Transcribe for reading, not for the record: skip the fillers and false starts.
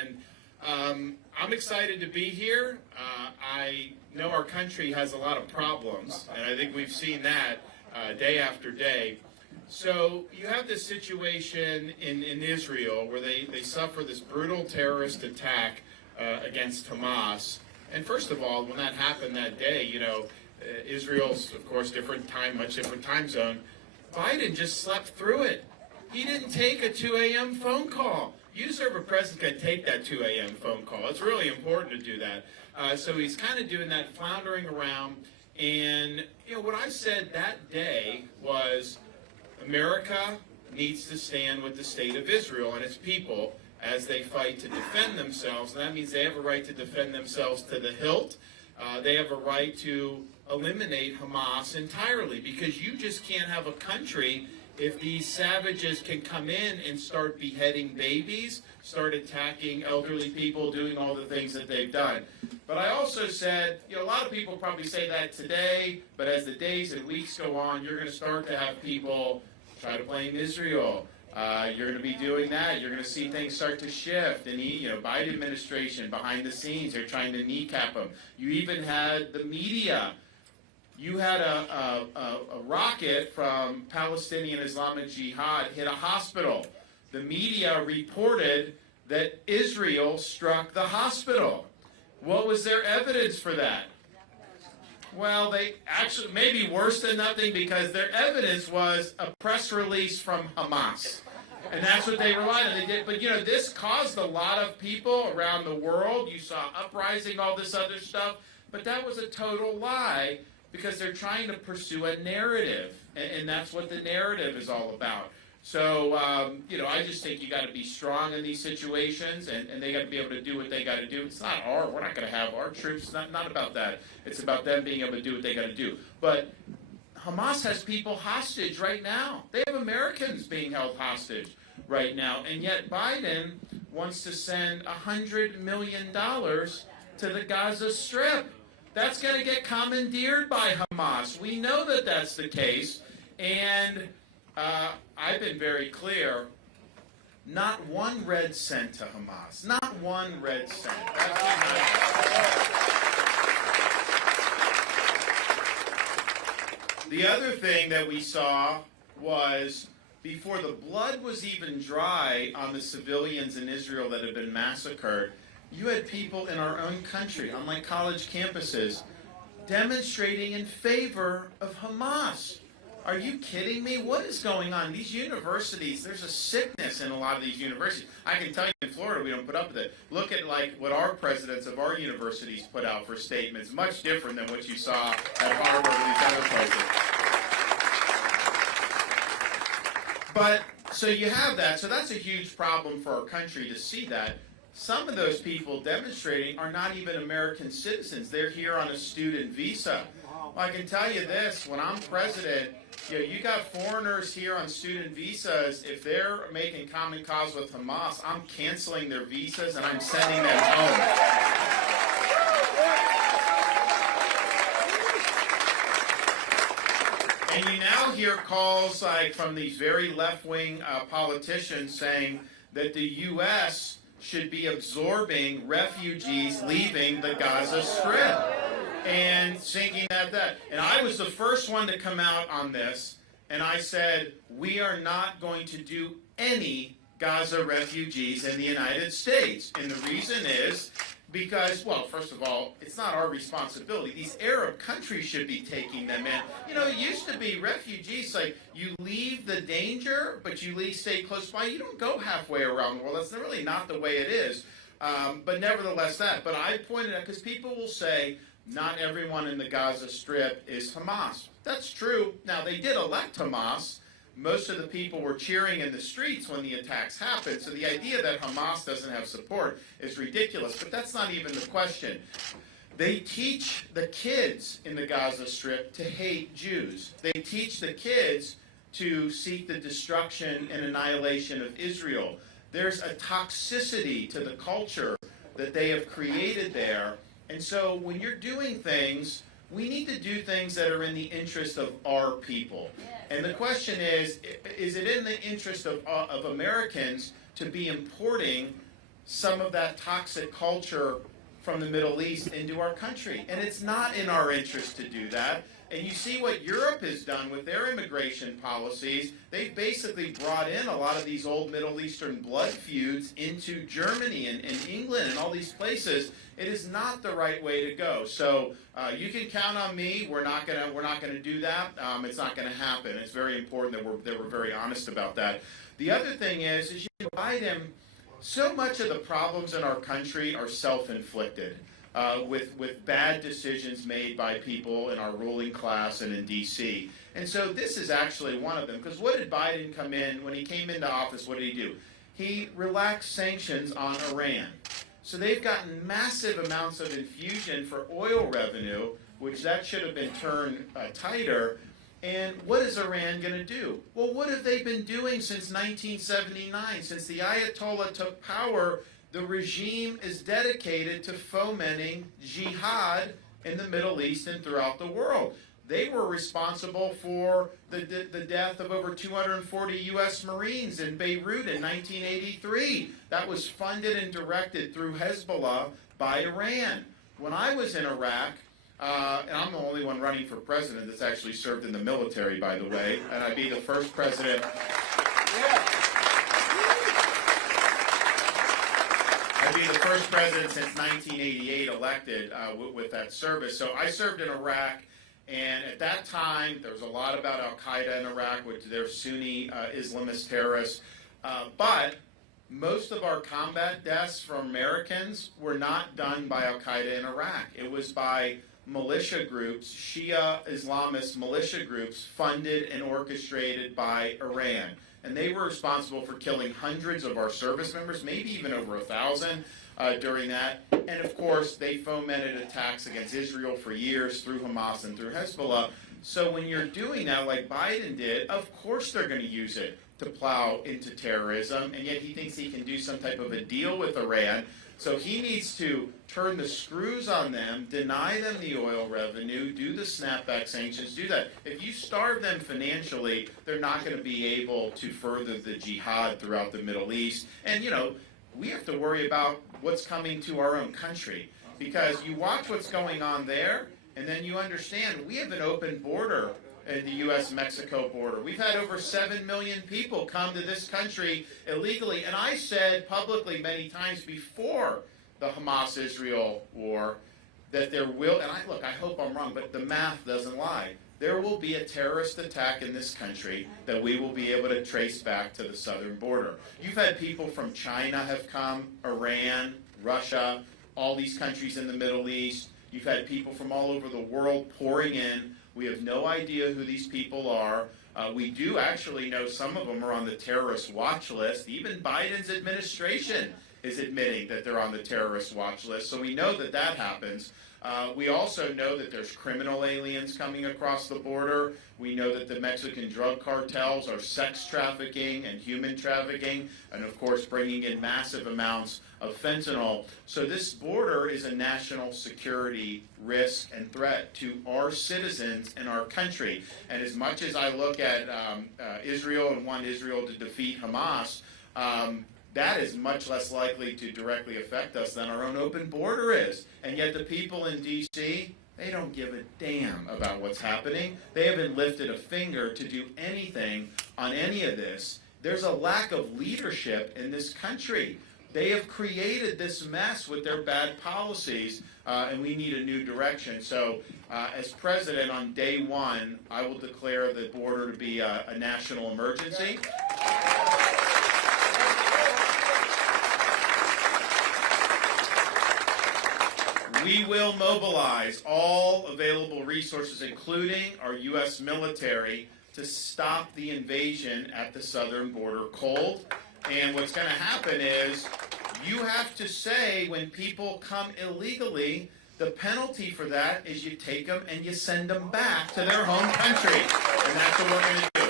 and I'm excited to be here. I know our country has a lot of problems, and I think we've seen that day after day. So you have this situation in Israel where they suffer this brutal terrorist attack against Hamas. And first of all, when that happened that day, you know, Israel's, of course, much different time zone. Biden just slept through it. He didn't take a 2 a.m. phone call. You serve a president can take that 2 a.m. phone call. It's really important to do that. So he's kind of doing that, floundering around. And, you know, what I said that day was America needs to stand with the state of Israel and its people as they fight to defend themselves. And that means they have a right to defend themselves to the hilt. They have a right to eliminate Hamas entirely, because you just can't have a country if these savages can come in and start beheading babies, start attacking elderly people, doing all the things that they've done. But I also said, you know, a lot of people probably say that today, but as the days and weeks go on, you're going to start to have people try to blame Israel. You're going to be doing that. You're going to see things start to shift. And, you know, Biden administration behind the scenes, they're trying to kneecap them. You even had the media. You had a rocket from Palestinian Islamic Jihad hit a hospital. The media reported that Israel struck the hospital. What was their evidence for that? Well, they actually, maybe worse than nothing, because their evidence was a press release from Hamas. And that's what they relied on. They did. But, you know, this caused a lot of people around the world. You saw uprising, all this other stuff. But that was a total lie, because they're trying to pursue a narrative. And that's what the narrative is all about. So, you know, I just think you got to be strong in these situations, and they got to be able to do what they got to do. It's not we're not going to have our troops. It's not about that. It's about them being able to do what they got to do. But Hamas has people hostage right now. They have Americans being held hostage right now. And yet Biden wants to send $100 million to the Gaza Strip. That's going to get commandeered by Hamas. We know that that's the case. And I've been very clear, not one red cent to Hamas. Not one red cent. The other thing that we saw was, before the blood was even dry on the civilians in Israel that had been massacred, you had people in our own country, on like college campuses, demonstrating in favor of Hamas. Are you kidding me? What is going on? These universities, there's a sickness in a lot of these universities. I can tell you in Florida, we don't put up with it. Look at like what our presidents of our universities put out for statements. Much different than what you saw at Harvard or these other places. But, so you have that. So that's a huge problem for our country to see that. Some of those people demonstrating are not even American citizens. They're here on a student visa. Well, I can tell you this, when I'm president, you know, you got foreigners here on student visas. If they're making common cause with Hamas, I'm canceling their visas and I'm sending them home. And you now hear calls like from these very left-wing politicians saying that the U.S. should be absorbing refugees leaving the Gaza Strip. And thinking that. And I was the first one to come out on this, and I said, we are not going to do any Gaza refugees in the United States. And the reason is because, well, first of all, it's not our responsibility. These Arab countries should be taking them in. You know, it used to be refugees, like, you leave the danger, but you stay close by. You don't go halfway around the world. That's really not the way it is. But nevertheless, But I pointed out, because people will say, not everyone in the Gaza Strip is Hamas. That's true. Now, they did elect Hamas. Most of the people were cheering in the streets when the attacks happened. So the idea that Hamas doesn't have support is ridiculous. But that's not even the question. They teach the kids in the Gaza Strip to hate Jews. They teach the kids to seek the destruction and annihilation of Israel. There's a toxicity to the culture that they have created there. And so when you're doing things, we need to do things that are in the interest of our people. And the question is it in the interest of Americans to be importing some of that toxic culture from the Middle East into our country. And it's not in our interest to do that. And you see what Europe has done with their immigration policies. They've basically brought in a lot of these old Middle Eastern blood feuds into Germany and England and all these places. It is not the right way to go. So you can count on me. We're not gonna do that. It's not gonna happen. It's very important that we're very honest about that. The other thing is you divide him. So much of the problems in our country are self-inflicted. With bad decisions made by people in our ruling class and in D.C. And so this is actually one of them. Because what did Biden come in, when he came into office, what did he do? He relaxed sanctions on Iran. So they've gotten massive amounts of infusion for oil revenue, which that should have been turned tighter. And what is Iran going to do? Well, what have they been doing since 1979? Since the Ayatollah took power, the regime is dedicated to fomenting jihad in the Middle East and throughout the world. They were responsible for the death of over 240 U.S. Marines in Beirut in 1983. That was funded and directed through Hezbollah by Iran. When I was in Iraq, and I'm the only one running for president that's actually served in the military, by the way, and I'd be the first president. I'd be the first president since 1988 elected with that service. So I served in Iraq, and at that time, there was a lot about al-Qaeda in Iraq, which they're Sunni Islamist terrorists. But most of our combat deaths from Americans were not done by al-Qaeda in Iraq. It was by militia groups, Shia Islamist militia groups, funded and orchestrated by Iran. And they were responsible for killing hundreds of our service members, maybe even over 1,000 during that. And of course, they fomented attacks against Israel for years through Hamas and through Hezbollah. So when you're doing that like Biden did, of course they're going to use it to plow into terrorism. And yet he thinks he can do some type of a deal with Iran. So he needs to turn the screws on them, deny them the oil revenue, do the snapback sanctions, do that. If you starve them financially, they're not going to be able to further the jihad throughout the Middle East. And, you know, we have to worry about what's coming to our own country. Because you watch what's going on there, and then you understand we have an open border in the U.S.-Mexico border. We've had over 7 million people come to this country illegally. And I said publicly many times before the Hamas-Israel war that there will, and I hope I'm wrong, but the math doesn't lie. There will be a terrorist attack in this country that we will be able to trace back to the southern border. You've had people from China have come, Iran, Russia, all these countries in the Middle East. You've had people from all over the world pouring in. We have no idea who these people are. We do actually know some of them are on the terrorist watch list. Even Biden's administration is admitting that they're on the terrorist watch list. So we know that that happens. We also know that there's criminal aliens coming across the border. We know that the Mexican drug cartels are sex trafficking and human trafficking, and of course bringing in massive amounts of fentanyl. So this border is a national security risk and threat to our citizens and our country. And as much as I look at Israel and want Israel to defeat Hamas, that is much less likely to directly affect us than our own open border is. And yet the people in D.C., they don't give a damn about what's happening. They haven't lifted a finger to do anything on any of this. There's a lack of leadership in this country. They have created this mess with their bad policies, and we need a new direction. So as president on day one, I will declare the border to be a national emergency. We will mobilize all available resources, including our U.S. military, to stop the invasion at the southern border cold. And what's going to happen is you have to say when people come illegally, the penalty for that is you take them and you send them back to their home country. And that's what we're going to do.